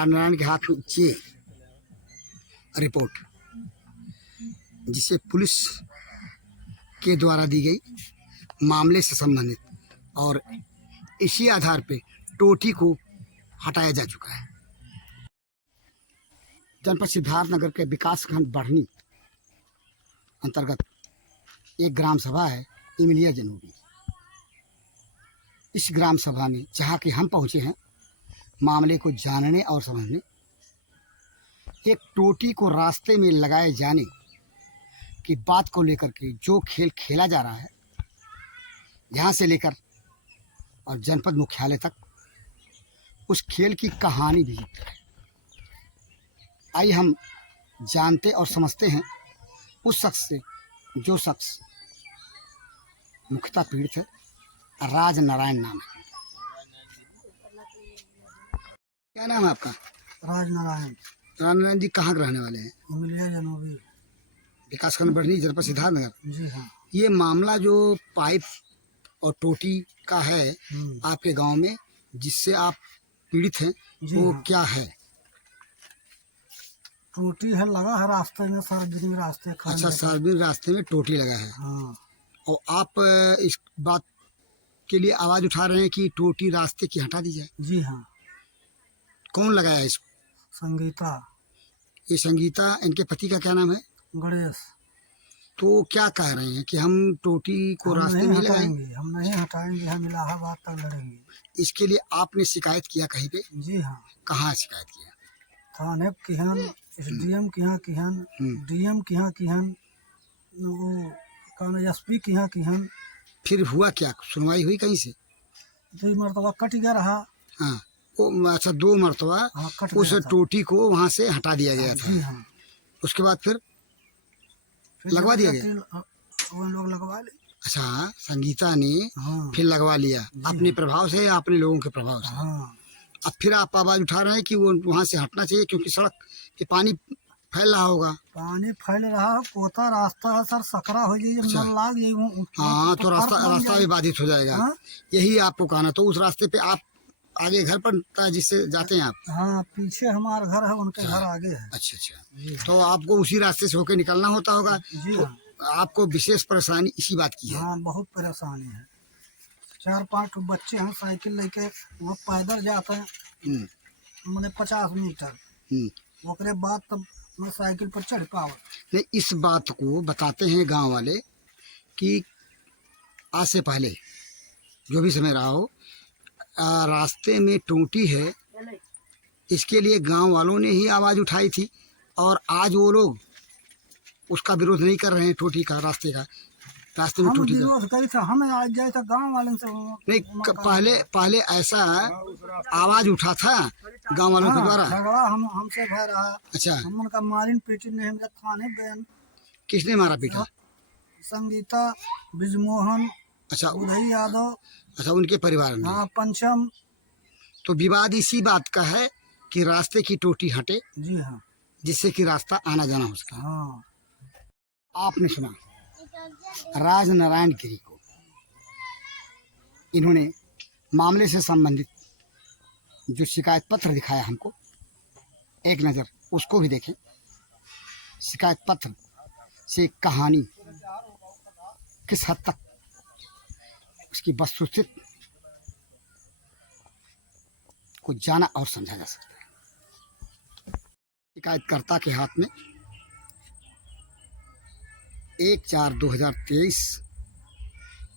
राजनारायण के हाथ में ये रिपोर्ट, जिसे पुलिस के द्वारा दी गई मामले से संबंधित, और इसी आधार पे टोटी को हटाया जा चुका है। जनपद सिद्धार्थनगर के विकास खंड बढ़नी अंतर्गत एक ग्राम सभा है इमलिया जनूबी। इस ग्राम सभा में जहाँ कि हम पहुँचे हैं मामले को जानने और समझने, एक टोटी को रास्ते में लगाए जाने की बात को लेकर के जो खेल खेला जा रहा है, यहाँ से लेकर और जनपद मुख्यालय तक, उस खेल की कहानी भी है। आइए हम जानते और समझते हैं उस शख्स से, जो शख्स मुख्यतः पीड़ित है। राजनारायण नाम है। क्या नाम है आपका? राजनारायण। राजनारायण जी कहाँ के रहने वाले हैं? इमलिया जनूबी, विकासखंड बढ़नी, जनपद सिद्धार्थनगर। जी हाँ। ये मामला जो पाइप और टोटी का है आपके गांव में, जिससे आप पीड़ित हैं, वो हाँ। क्या है? टूटी है, लगा है रास्ते में, सार्वजनिक रास्ते। अच्छा, सार्वजनिक रास्ते में टोटी लगा है। हाँ। और आप इस बात के लिए आवाज उठा रहे हैं कि टोटी रास्ते की हटा दी जाए। जी हाँ। कौन लगाया इसको? संगीता। ये संगीता, इनके पति का क्या नाम है? गणेश। तो क्या कह रहे हैं कि हम टोटी को रास्ते में लगाएंगे? हम नहीं हटाएंगे, हम इलाहाबाद तक लड़ेंगे। इसके लिए आपने शिकायत किया कहीं पे? जी हाँ। कहाँ शिकायत किया? थाने किहन, एसडीएम के यहाँ किहन, डीएम के यहाँ किहन, वो कौन एसपी के यहाँ किहन। फिर हुआ क्या? सुनवाई हुई कहीं से? 2 मरतबा कट गया रहा। हाँ, अच्छा, 2 मरतबा उस टोटी को वहाँ से हटा दिया गया था। जी हाँ। उसके बाद फिर लगवा दिया गया? वो लोग लगवा ले। अच्छा, संगीता ने हाँ। फिर लगवा लिया अपने प्रभाव से या अपने लोगों के प्रभाव से? हाँ। अब फिर आप आवाज उठा रहे हैं कि वो वहाँ से हटना चाहिए, क्योंकि सड़क पे पानी फैल रहा होगा। पानी फैल रहा, पोता रास्ता है सर, सकरा हो जाए। अच्छा। लाग हाँ, तो रास्ता भी बाधित हो जाएगा। हाँ? यही आपको कहना। तो उस रास्ते पे आप आगे घर पड़ता है जिससे जाते हैं आप? हाँ, पीछे हमारा घर है, उनके घर आगे है। अच्छा अच्छा, तो आपको उसी रास्ते से होकर निकलना होता होगा। जी तो हाँ। आपको विशेष परेशानी इसी बात की है? हाँ, बहुत परेशानी है। 4-5 बच्चे हैं, साइकिल लेके वो पैदल जाते हैं, मैंने 50 मीटर। ओकरे बाद तब मैं साइकिल पर चढ़ पाऊँ। नहीं, इस बात को बताते हैं गांव वाले कि आज से पहले जो भी समय रहा हो, रास्ते में टोटी है, इसके लिए गांव वालों ने ही आवाज़ उठाई थी, और आज वो लोग उसका विरोध नहीं कर रहे हैं। टोटी का, रास्ते का, रास्ते में टोटी का विरोध करी था, हमें आज जाए था गाँव वाले से। नहीं, पहले ऐसा आवाज उठा था गांव वालों के द्वारा? झगड़ा हमसे भय रहा। अच्छा, हम उनका मारिन पीटी ने हमरा थाने बयान। किसने मारा पीटा? संगीता, बिजमोहन, अच्छा, उदय यादव। अच्छा, उनके परिवार में? हाँ, पंचम। तो विवाद इसी बात का है कि रास्ते की टोटी हटे। जी हाँ। जिससे कि रास्ता आना जाना हो सके। हाँ। आपने सुना राजनारायण गिरी को, इन्होंने मामले से संबंधित जो शिकायत पत्र दिखाया हमको, एक नज़र उसको भी देखें। शिकायत पत्र से कहानी किस हद तक उसकी वस्तुस्थिति को जाना और समझा जा सकता है। शिकायतकर्ता के हाथ में 1/4/2023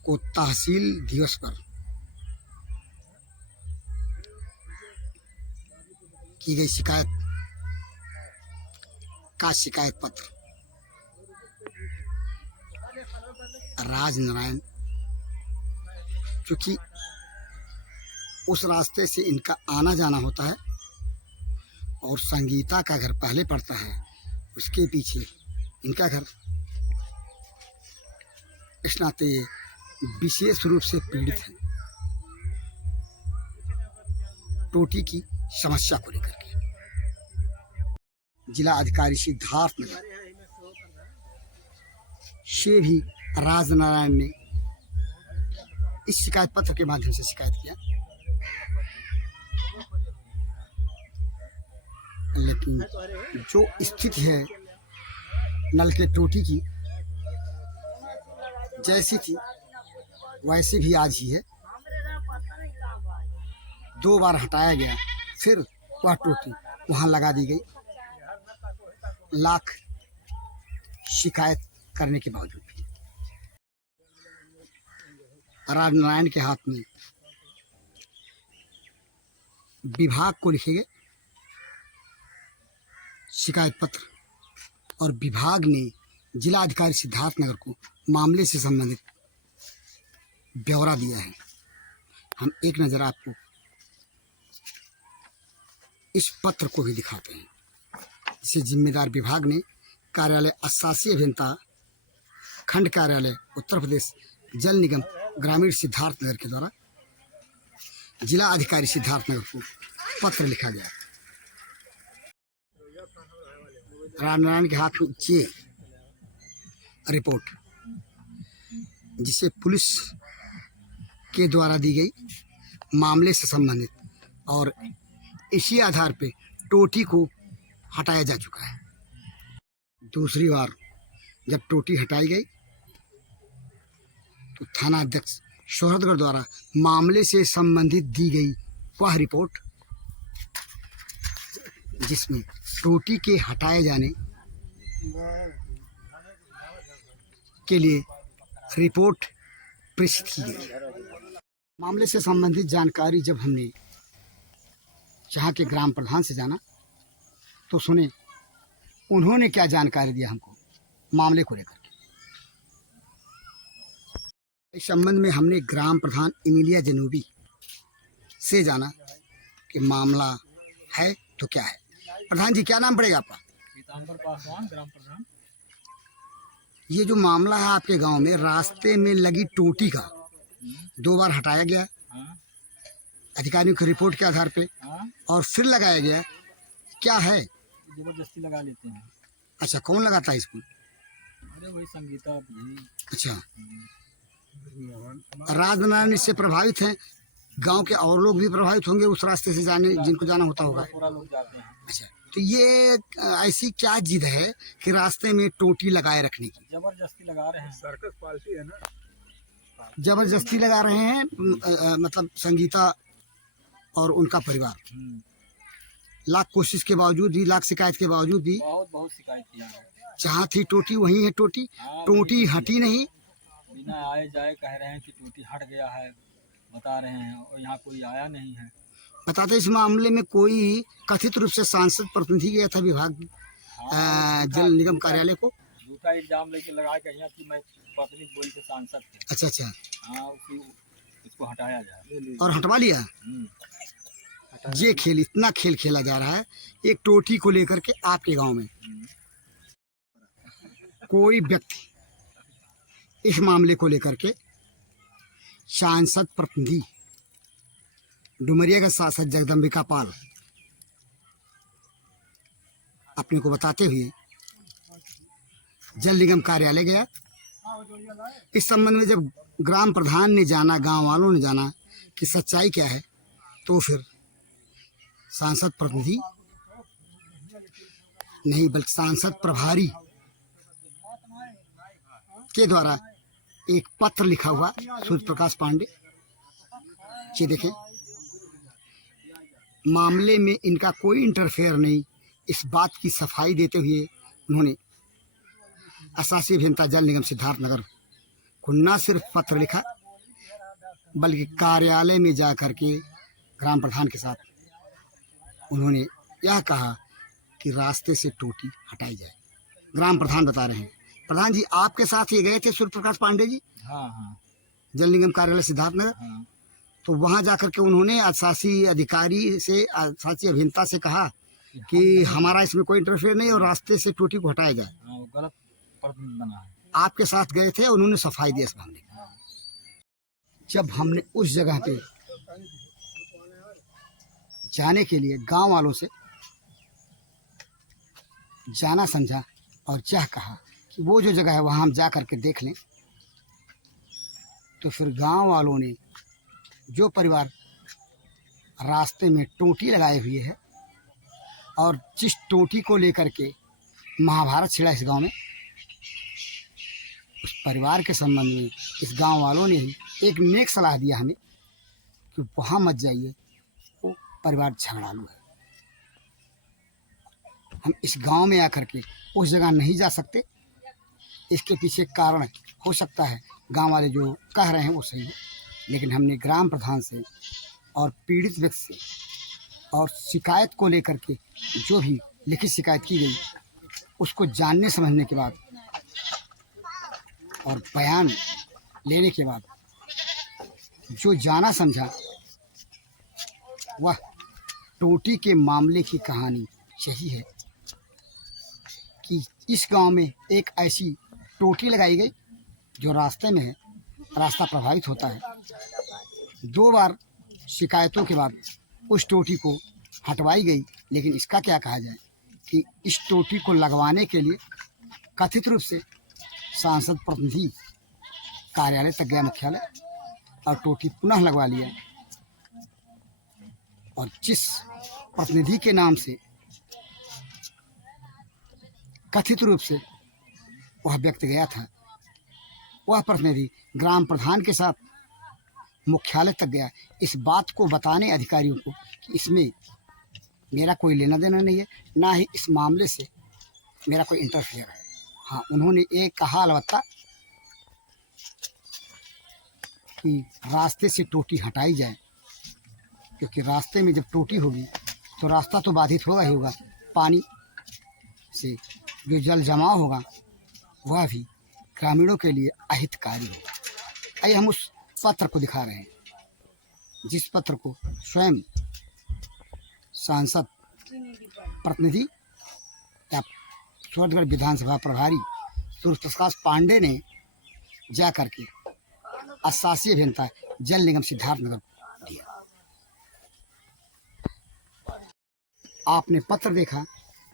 को तहसील दिवस पर की गई शिकायत का शिकायत पत्र राजनारायण, क्योंकि उस रास्ते से इनका आना जाना होता है और संगीता का घर पहले पड़ता है, उसके पीछे इनका घर, इस नाते विशेष रूप से पीड़ित हैं टोटी की समस्या को लेकर के। जिला अधिकारी सिद्धार्थनगर से भी राजनारायण ने इस शिकायत पत्र के माध्यम से शिकायत किया लेकिन जो स्थिति है नल के टोटी की, जैसी थी वैसे भी आज ही है। 2 बार हटाया गया, फिर वह टोटी वहाँ लगा दी गई, लाख शिकायत करने के बावजूद भी। राजनारायण के हाथ में विभाग को लिखे गए शिकायत पत्र और विभाग ने जिला अधिकारी सिद्धार्थनगर को मामले से संबंधित ब्यौरा दिया है। हम एक नज़र आपको इस पत्र को भी दिखाते हैं, जिसे जिम्मेदार विभाग ने कार्यालय अशासी अभियंता खंड कार्यालय उत्तर प्रदेश जल निगम ग्रामीण सिद्धार्थनगर के द्वारा जिला अधिकारी सिद्धार्थनगर को पत्र लिखा गया। राजनारायण के हाथ में ये रिपोर्ट, जिसे पुलिस के द्वारा दी गई मामले से संबंधित, और इसी आधार पे टोटी को हटाया जा चुका है। दूसरी बार जब टोटी हटाई गई तो थाना अध्यक्ष शोहरतगढ़ द्वारा मामले से संबंधित दी गई वह रिपोर्ट, जिसमें टोटी के हटाए जाने के लिए रिपोर्ट प्रेषित की गई। मामले से संबंधित जानकारी जब हमने जहाँ के ग्राम प्रधान से जाना तो सुने उन्होंने क्या जानकारी दिया हमको मामले को लेकर के। इस संबंध में हमने ग्राम प्रधान इमिलिया जनूबी से जाना कि मामला है तो क्या है। प्रधान जी, क्या नाम पड़ेगा आपका? पीताम्बर पासवान, ग्राम प्रधान। ये जो मामला है आपके गांव में, रास्ते में लगी टोटी का 2 बार हटाया गया अधिकारियों की रिपोर्ट के आधार पे, और फिर लगाया गया, क्या है? जबरदस्ती लगा लेते हैं। अच्छा, कौन लगाता है इसको? अरे वही संगीता जी। अच्छा, राजनारायण इससे प्रभावित हैं, गांव के और लोग भी प्रभावित होंगे उस रास्ते से जाने, जिनको जाना होता होगा। पूरा लोग जाते हैं। अच्छा, तो ये ऐसी क्या जिद है कि रास्ते में टोटी लगाए रखने की? जबरदस्ती लगा रहे हैं। सर्कस पार्टी है ना, जबरदस्ती लगा रहे हैं। मतलब संगीता और उनका परिवार लाख कोशिश के बावजूद भी, लाख शिकायत के बावजूद भी, बहुत शिकायत किया है। जहाँ थी टोटी वहीं है टोटी, टोटी हटी नहीं। बिना आए जाए कह रहे हैं कि टोटी हट गया है, बता रहे हैं, और यहाँ कोई आया नहीं है। बताते इस मामले में कोई कथित रूप से सांसद प्रतिनिधि गया था विभाग जल निगम कार्यालय को, झूठा इल्जाम लेके लगा के यहाँ की मैं पत्नी बोल के सांसद थे। अच्छा अच्छा, हाँ, उसको हटाया जाए और हटवा लिया। ये खेल, इतना खेल खेला जा रहा है एक टोटी को लेकर के आपके गांव में। कोई व्यक्ति इस मामले को लेकर के सांसद प्रतिनिधि डुमरिया का सांसद जगदम्बिका पाल अपने को बताते हुए जल निगम कार्यालय गया। इस संबंध में जब ग्राम प्रधान ने जाना, गांव वालों ने जाना कि सच्चाई क्या है, तो फिर सांसद प्रतिनिधि नहीं बल्कि सांसद प्रभारी के द्वारा एक पत्र लिखा हुआ सूर्य प्रकाश पांडे, ये देखें, मामले में इनका कोई इंटरफेयर नहीं, इस बात की सफाई देते हुए उन्होंने अशासी अभियंता जल निगम सिद्धार्थनगर को न सिर्फ पत्र लिखा बल्कि कार्यालय में जा कर के ग्राम प्रधान के साथ उन्होंने यह कहा कि रास्ते से टोटी हटाई जाए। ग्राम प्रधान बता रहे हैं। प्रधान जी, आपके साथ ये गए थे सूर्य प्रकाश पांडे जी? हाँ। जल निगम कार्यालय सिद्धार्थनगर। हाँ। तो वहां जाकर के उन्होंने शासी अधिकारी से, शासी अभियंता से कहा कि हमारा इसमें कोई इंटरफेयर नहीं और रास्ते से टोटी को हटाया जाए। वो गलत बना है। आपके साथ गए थे, उन्होंने सफाई दी इस मामले में। जब हमने उस जगह पे जाने के लिए गांव वालों से जाना समझा और यह कहा कि वो जो जगह है वहाँ हम जा कर के देख लें, तो फिर गांव वालों ने, जो परिवार रास्ते में टोटी लगाए हुए है, और जिस टोटी को लेकर के महाभारत छिड़ा इस गांव में, उस परिवार के संबंध में इस गांव वालों ने ही एक नेक सलाह दिया हमें कि वहाँ मत जाइए, वो परिवार झगड़ालू है। हम इस गांव में आकर के उस जगह नहीं जा सकते। इसके पीछे कारण हो सकता है गांव वाले जो कह रहे हैं वो सही है, लेकिन हमने ग्राम प्रधान से और पीड़ित व्यक्ति से और शिकायत को लेकर के जो भी लिखित शिकायत की गई उसको जानने समझने के बाद और बयान लेने के बाद जो जाना समझा वह टोटी के मामले की कहानी यही है कि इस गांव में एक ऐसी टोटी लगाई गई जो रास्ते में है, रास्ता प्रभावित होता है। 2 बार शिकायतों के बाद उस टोटी को हटवाई गई, लेकिन इसका क्या कहा जाए कि इस टोटी को लगवाने के लिए कथित रूप से सांसद प्रतिनिधि कार्यालय तक गया, मुख्यालय, और टोटी पुनः लगवा लिया। और जिस प्रतिनिधि के नाम से कथित रूप से वह व्यक्ति गया था, वह प्रतिनिधि ग्राम प्रधान के साथ मुख्यालय तक गया इस बात को बताने अधिकारियों को कि इसमें मेरा कोई लेना देना नहीं है, ना ही इस मामले से मेरा कोई इंटरफेयर है। हाँ, उन्होंने एक कहा अलबत्ता कि रास्ते से टोटी हटाई जाए, क्योंकि रास्ते में जब टोटी होगी तो रास्ता तो बाधित होगा ही होगा, पानी से जो जल जमाव होगा वह भी ग्रामीणों के लिए अहितकारी होगा। आइए हम उस पत्र को दिखा रहे हैं, जिस पत्र को स्वयं सांसद प्रतिनिधि या सूरतगढ़ विधानसभा प्रभारी सूर्य प्रकाश पांडे ने जा करके अशासी अभियंता जल निगम सिद्धार्थनगर दिया। आपने पत्र देखा,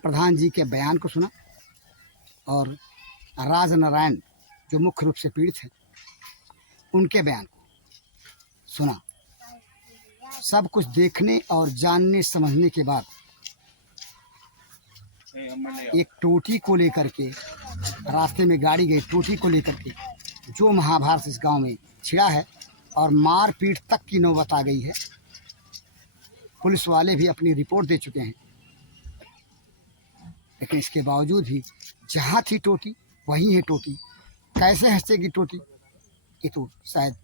प्रधान जी के बयान को सुना और राज नारायण जो मुख्य रूप से पीड़ित हैं उनके बयान को सुना। सब कुछ देखने और जानने समझने के बाद एक टोटी को लेकर के रास्ते में गाड़ी गई, टोटी को लेकर के जो महाभारत इस गांव में छिड़ा है और मारपीट तक की नौबत आ गई है। पुलिस वाले भी अपनी रिपोर्ट दे चुके हैं, लेकिन इसके बावजूद भी जहाँ थी टोटी वहीं है टोटी। कैसे हंसेगी टोटी, ये तो शायद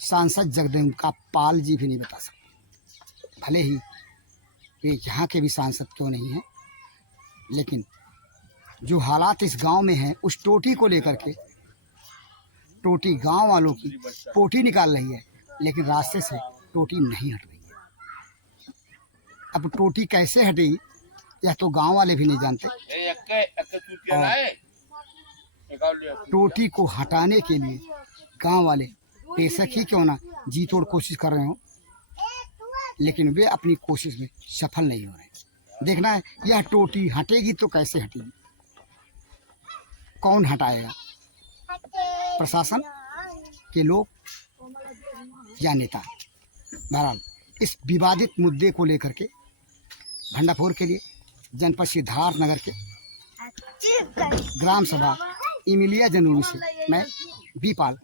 सांसद जगदम्बिका पाल जी भी नहीं बता सकते, भले ही वे यहाँ के भी सांसद क्यों नहीं हैं। लेकिन जो हालात इस गांव में हैं, उस टोटी को लेकर के, टोटी गांव वालों की पोटी निकाल रही है, लेकिन रास्ते से टोटी नहीं हट रही है। अब टोटी कैसे हटेगी यह तो गांव वाले भी नहीं जानते। टोटी को हटाने के लिए गांव वाले बेशक ही क्यों ना जी तोड़ कोशिश कर रहे हो, लेकिन वे अपनी कोशिश में सफल नहीं हो रहे। देखना है यह टोटी हटेगी तो कैसे हटेगी, कौन हटाएगा, प्रशासन के लोग या नेता। बहरहाल इस विवादित मुद्दे को लेकर के भंडारपुर के लिए जनपद सिद्धार्थनगर के ग्राम सभा इमिलिया जनूबी से मैं बीपाल।